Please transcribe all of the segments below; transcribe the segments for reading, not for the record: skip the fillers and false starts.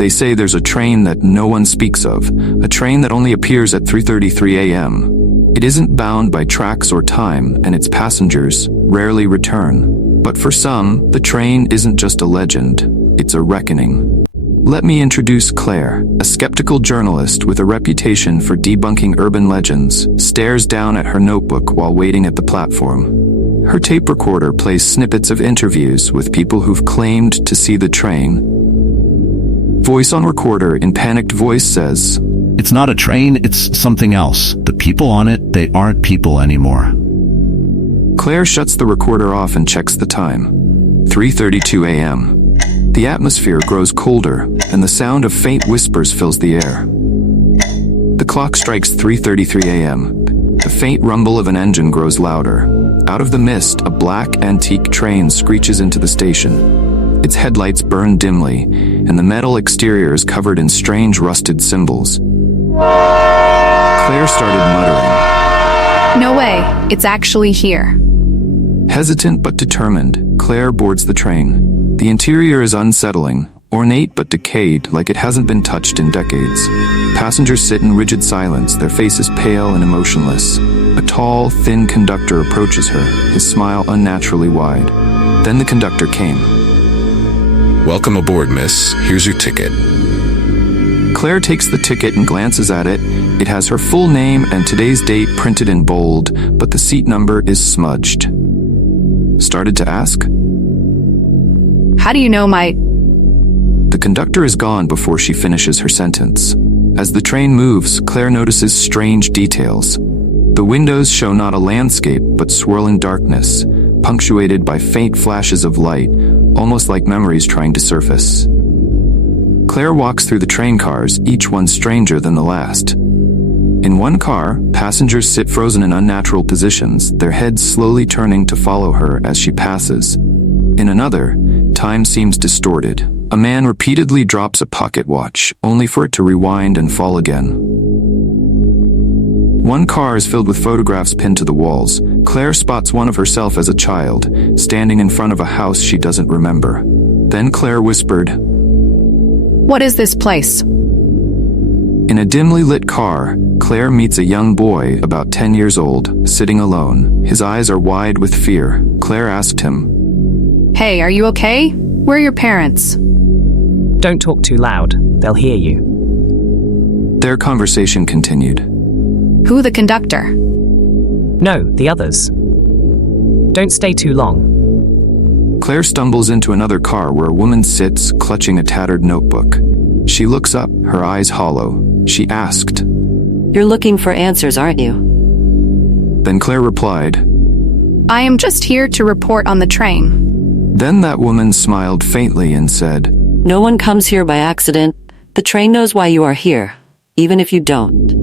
They say there's a train that no one speaks of, a train that only appears at 3:33 a.m. It isn't bound by tracks or time, and its passengers rarely return. But for some, the train isn't just a legend, it's a reckoning. Let me introduce Claire, a skeptical journalist with a reputation for debunking urban legends, stares down at her notebook while waiting at the platform. Her tape recorder plays snippets of interviews with people who've claimed to see the train. Voice on recorder in panicked voice says, "It's not a train, it's something else. The people on it, they aren't people anymore." Claire shuts the recorder off and checks the time. 3:32 a.m. The atmosphere grows colder, and the sound of faint whispers fills the air. The clock strikes 3:33 a.m. The faint rumble of an engine grows louder. Out of the mist, a black antique train screeches into the station. Its headlights burn dimly, and the metal exterior is covered in strange rusted symbols. Claire started muttering. No way, it's actually here. Hesitant but determined, Claire boards the train. The interior is unsettling, ornate but decayed, like it hasn't been touched in decades. Passengers sit in rigid silence, their faces pale and emotionless. A tall, thin conductor approaches her, his smile unnaturally wide. Then the conductor came. "Welcome aboard, miss. Here's your ticket." Claire takes the ticket and glances at it. It has her full name and today's date printed in bold, but the seat number is smudged. Started to ask? How do you know my... The conductor is gone before she finishes her sentence. As the train moves, Claire notices strange details. The windows show not a landscape, but swirling darkness, punctuated by faint flashes of light, almost like memories trying to surface. Claire walks through the train cars, each one stranger than the last. In one car, passengers sit frozen in unnatural positions, their heads slowly turning to follow her as she passes. In another, time seems distorted. A man repeatedly drops a pocket watch, only for it to rewind and fall again. One car is filled with photographs pinned to the walls. Claire spots one of herself as a child, standing in front of a house she doesn't remember. Then Claire whispered, What is this place? In a dimly lit car, Claire meets a young boy about 10 years old, sitting alone. His eyes are wide with fear. Claire asked him, Hey, are you okay? Where are your parents? Don't talk too loud. They'll hear you. Their conversation continued. Who the conductor? No, the others. Don't stay too long. Claire stumbles into another car where a woman sits, clutching a tattered notebook. She looks up, her eyes hollow. She asked, You're looking for answers, aren't you? Then Claire replied, I am just here to report on the train. Then that woman smiled faintly and said, No one comes here by accident. The train knows why you are here, even if you don't.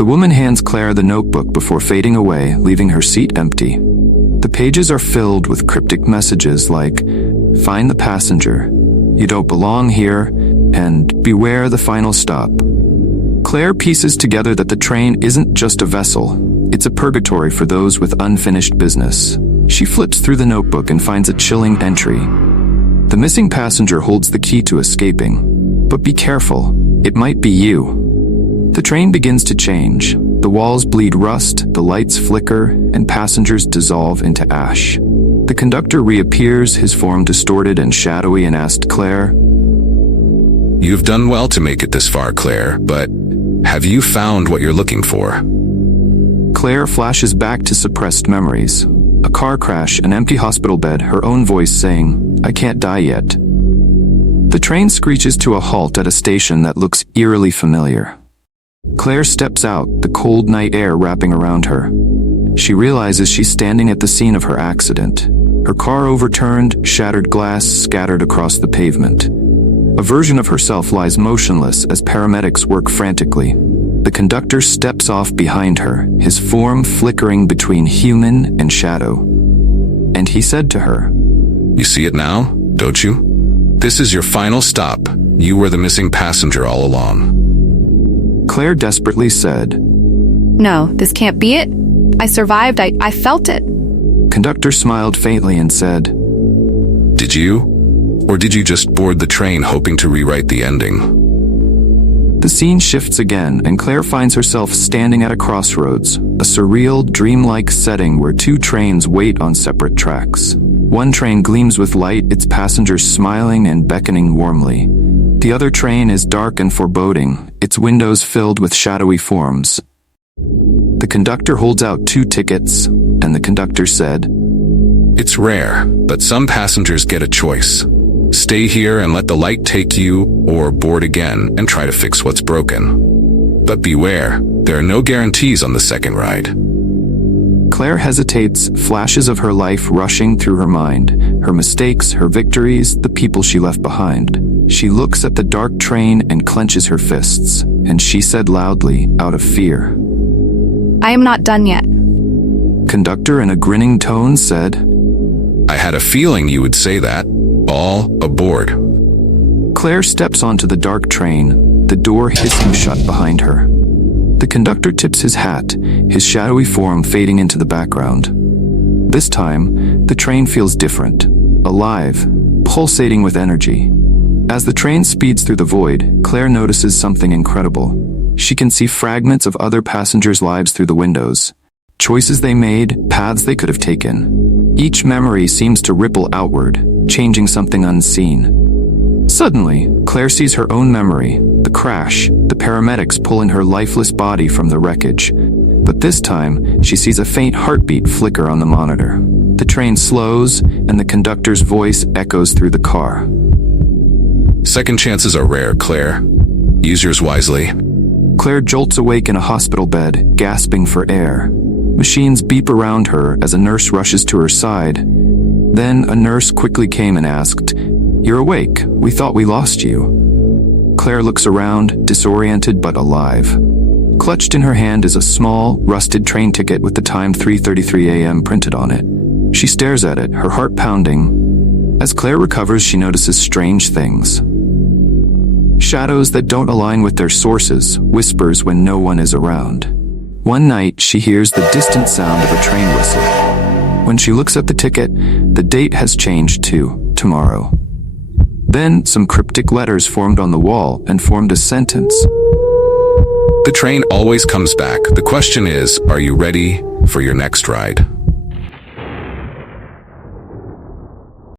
The woman hands Claire the notebook before fading away, leaving her seat empty. The pages are filled with cryptic messages like, Find the passenger, you don't belong here, and beware the final stop. Claire pieces together that the train isn't just a vessel, it's a purgatory for those with unfinished business. She flips through the notebook and finds a chilling entry. The missing passenger holds the key to escaping. But be careful, it might be you. The train begins to change. The walls bleed rust, the lights flicker, and passengers dissolve into ash. The conductor reappears, his form distorted and shadowy, and asked Claire, You've done well to make it this far, Claire, but have you found what you're looking for? Claire flashes back to suppressed memories. A car crash, an empty hospital bed, her own voice saying, I can't die yet. The train screeches to a halt at a station that looks eerily familiar. Claire steps out, the cold night air wrapping around her. She realizes she's standing at the scene of her accident. Her car overturned, shattered glass scattered across the pavement. A version of herself lies motionless as paramedics work frantically. The conductor steps off behind her, his form flickering between human and shadow. And he said to her, You see it now, don't you? This is your final stop. You were the missing passenger all along. Claire desperately said, No, this can't be it. I survived, I felt it. Conductor smiled faintly and said, Did you? Or did you just board the train hoping to rewrite the ending? The scene shifts again, and Claire finds herself standing at a crossroads, a surreal, dreamlike setting where two trains wait on separate tracks. One train gleams with light, its passengers smiling and beckoning warmly. The other train is dark and foreboding, its windows filled with shadowy forms. The conductor holds out 2 tickets, and the conductor said, It's rare, but some passengers get a choice. Stay here and let the light take you, or board again and try to fix what's broken. But beware, there are no guarantees on the second ride. Claire hesitates, flashes of her life rushing through her mind, her mistakes, her victories, the people she left behind. She looks at the dark train and clenches her fists, and she said loudly, out of fear, I am not done yet. Conductor in a grinning tone said, I had a feeling you would say that. All aboard. Claire steps onto the dark train, the door hissing shut behind her. The conductor tips his hat, his shadowy form fading into the background. This time, the train feels different, alive, pulsating with energy. As the train speeds through the void, Claire notices something incredible. She can see fragments of other passengers' lives through the windows. Choices they made, paths they could have taken. Each memory seems to ripple outward, changing something unseen. Suddenly, Claire sees her own memory, the crash, the paramedics pulling her lifeless body from the wreckage. But this time, she sees a faint heartbeat flicker on the monitor. The train slows, and the conductor's voice echoes through the car. Second chances are rare, Claire. Use yours wisely. Claire jolts awake in a hospital bed, gasping for air. Machines beep around her as a nurse rushes to her side. Then a nurse quickly came and asked, You're awake. We thought we lost you. Claire looks around, disoriented but alive. Clutched in her hand is a small, rusted train ticket with the time 3:33 a.m. printed on it. She stares at it, her heart pounding. As Claire recovers, she notices strange things. Shadows that don't align with their sources, whispers when no one is around. One night, she hears the distant sound of a train whistle. When she looks at the ticket, the date has changed to tomorrow. Then, some cryptic letters formed on the wall and formed a sentence. The train always comes back. The question is, are you ready for your next ride?